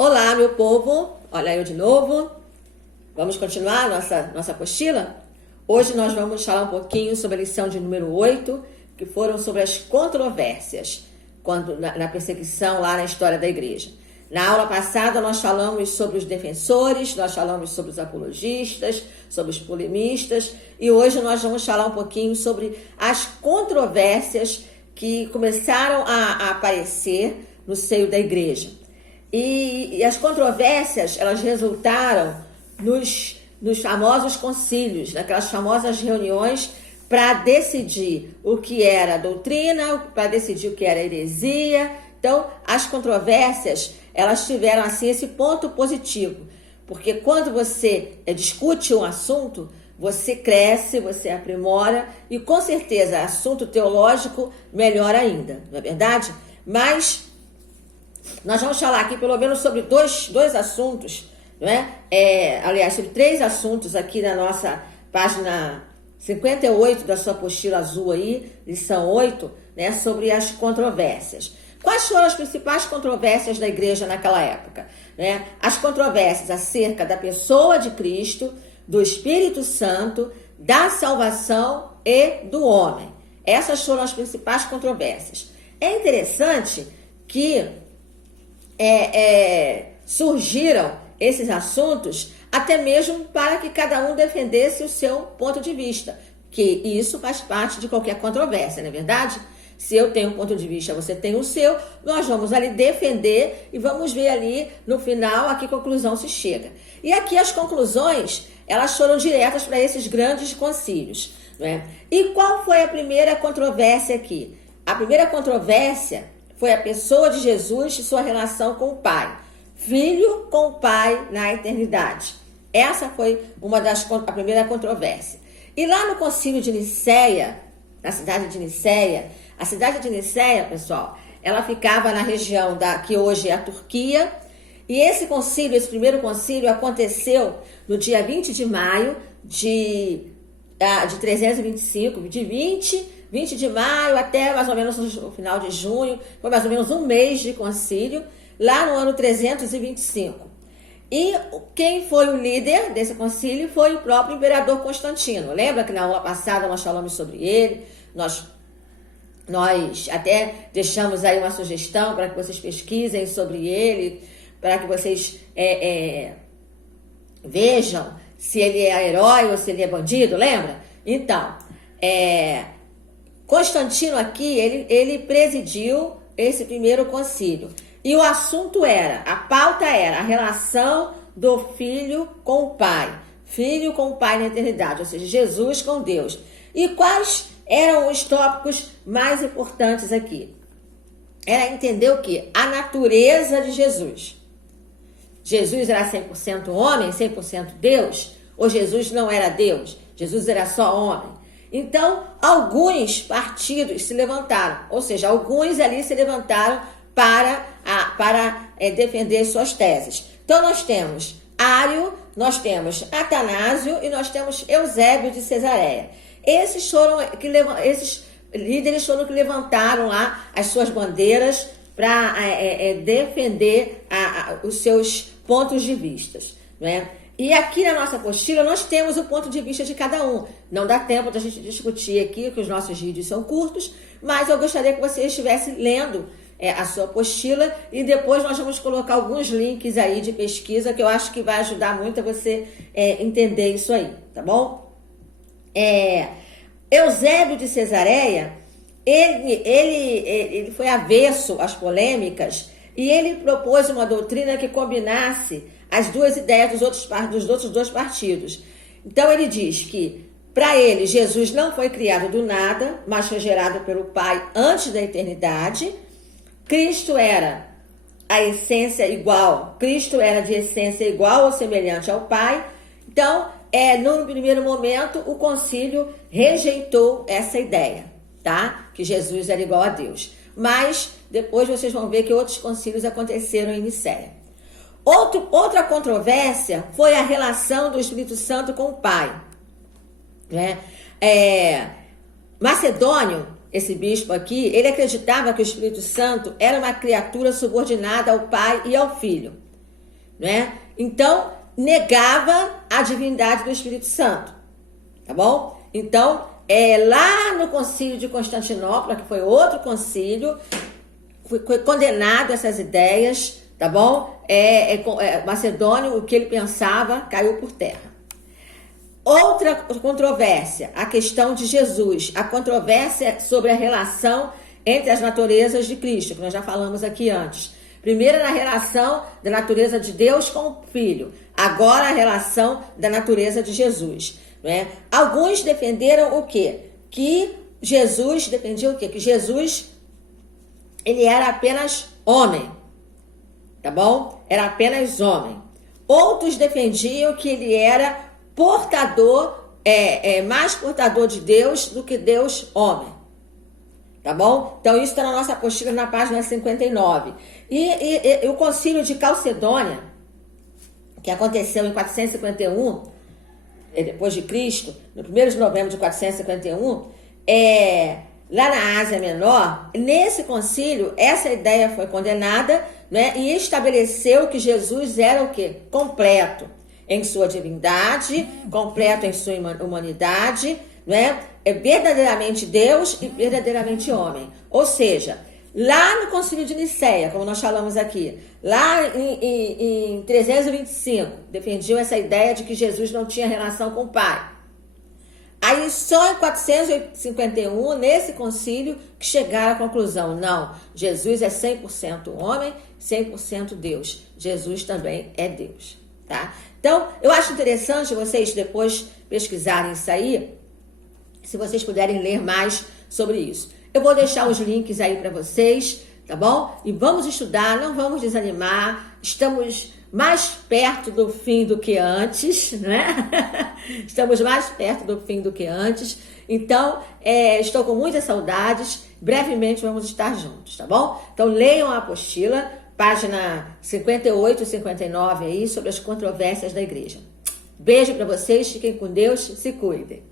Olá, meu povo, olha eu de novo. Vamos continuar a nossa apostila? Hoje nós vamos falar um pouquinho sobre a lição de número 8, que foram sobre as controvérsias na perseguição lá na história da igreja. Na aula passada nós falamos sobre os defensores, nós falamos sobre os apologistas, sobre os polemistas, e hoje nós vamos falar um pouquinho sobre as controvérsias que começaram a aparecer no seio da igreja. E as controvérsias, elas resultaram nos famosos concílios, naquelas famosas reuniões para decidir o que era doutrina, para decidir o que era heresia. Então, as controvérsias, elas tiveram assim esse ponto positivo, porque quando você discute um assunto, você cresce, você aprimora e com certeza assunto teológico melhor ainda, não é verdade? Mas nós vamos falar aqui pelo menos sobre dois assuntos, não é? Aliás, sobre 3 assuntos aqui na nossa página 58 da sua apostila azul aí, lição 8, né, sobre as controvérsias. Quais foram as principais controvérsias da igreja naquela época? Né? As controvérsias acerca da pessoa de Cristo, do Espírito Santo, da salvação e do homem. Essas foram as principais controvérsias. É interessante que surgiram esses assuntos até mesmo para que cada um defendesse o seu ponto de vista, que isso faz parte de qualquer controvérsia, não é verdade? Se eu tenho um ponto de vista, você tem o seu, nós vamos ali defender e vamos ver ali no final a que conclusão se chega. E aqui as conclusões, elas foram diretas para esses grandes concílios, não é? E qual foi a primeira controvérsia aqui? A primeira controvérsia foi a pessoa de Jesus e sua relação com o Pai. Filho com o Pai na eternidade. Essa foi a primeira controvérsia. E lá no concílio de Nicéia, na cidade de Nicéia, a cidade de Nicéia, pessoal, ela ficava na região que hoje é a Turquia. E esse primeiro concílio aconteceu no dia 20 de maio de 325, de 20 de maio até mais ou menos no final de junho, foi mais ou menos um mês de concílio, lá no ano 325. E quem foi o líder desse concílio foi o próprio imperador Constantino. Lembra que na aula passada nós falamos sobre ele, nós até deixamos aí uma sugestão para que vocês pesquisem sobre ele, para que vocês vejam se ele é herói ou se ele é bandido, lembra? Então, Constantino aqui, ele presidiu esse primeiro concílio. E o assunto a pauta era a relação do filho com o pai. Filho com o pai na eternidade, ou seja, Jesus com Deus. E quais eram os tópicos mais importantes aqui? Era entender o quê? A natureza de Jesus. Jesus era 100% homem, 100% Deus? Ou Jesus não era Deus? Jesus era só homem? Então, alguns partidos se levantaram, ou seja, alguns ali se levantaram para defender suas teses. Então, nós temos Ário, nós temos Atanásio e nós temos Eusébio de Cesareia. Esses líderes foram que levantaram lá as suas bandeiras para defender os seus pontos de vista, né? E aqui na nossa apostila nós temos o ponto de vista de cada um. Não dá tempo da gente discutir aqui, porque os nossos vídeos são curtos, mas eu gostaria que você estivesse lendo a sua apostila e depois nós vamos colocar alguns links aí de pesquisa que eu acho que vai ajudar muito a você entender isso aí, tá bom? Eusébio de Cesareia, ele foi avesso às polêmicas e ele propôs uma doutrina que combinasse as duas ideias dos outros 2 partidos. Então ele diz que, para ele, Jesus não foi criado do nada, mas foi gerado pelo Pai antes da eternidade. Cristo era a essência igual, Cristo era de essência igual ou semelhante ao Pai. Então, no primeiro momento, o concílio rejeitou essa ideia, tá? Que Jesus era igual a Deus. Mas depois vocês vão ver que outros concílios aconteceram em Nicéia. Outra controvérsia foi a relação do Espírito Santo com o Pai, né? Macedônio, esse bispo aqui, ele acreditava que o Espírito Santo era uma criatura subordinada ao Pai e ao Filho. né? Então, negava a divindade do Espírito Santo, tá bom? Então, lá no concílio de Constantinopla, que foi outro concílio, foi condenado essas ideias, tá bom? Macedônio, o que ele pensava, caiu por terra. Outra controvérsia, a questão de Jesus, a controvérsia sobre a relação entre as naturezas de Cristo, que nós já falamos aqui antes. Primeiro na relação da natureza de Deus com o Filho, agora a relação da natureza de Jesus, né? Alguns defenderam o quê? Que Jesus defendia o quê? Que Jesus, ele era apenas homem, tá bom? Era apenas homem. Outros defendiam que ele era portador, mais portador de Deus do que Deus homem. Tá bom? Então isso está na nossa apostila na página 59. E o concílio de Calcedônia, que aconteceu em 451, depois de Cristo, no 1º de novembro de 451, lá na Ásia Menor, nesse concílio, essa ideia foi condenada, né, e estabeleceu que Jesus era o quê? Completo em sua divindade, completo em sua humanidade, né? É verdadeiramente Deus e verdadeiramente homem. Ou seja, lá no Concílio de Nicéia, como nós falamos aqui, lá em 325, defendiam essa ideia de que Jesus não tinha relação com o Pai. Aí só em 451, nesse concílio, que chegaram à conclusão, não, Jesus é 100% homem, 100% Deus. Jesus também é Deus, tá? Então, eu acho interessante vocês depois pesquisarem isso aí, se vocês puderem ler mais sobre isso. Eu vou deixar os links aí para vocês, tá bom? E vamos estudar, não vamos desanimar, estamos mais perto do fim do que antes, né? Estamos mais perto do fim do que antes. Então, estou com muitas saudades, brevemente vamos estar juntos, tá bom? Então, leiam a apostila, página 58 e 59 aí, sobre as controvérsias da igreja. Beijo para vocês, fiquem com Deus, se cuidem.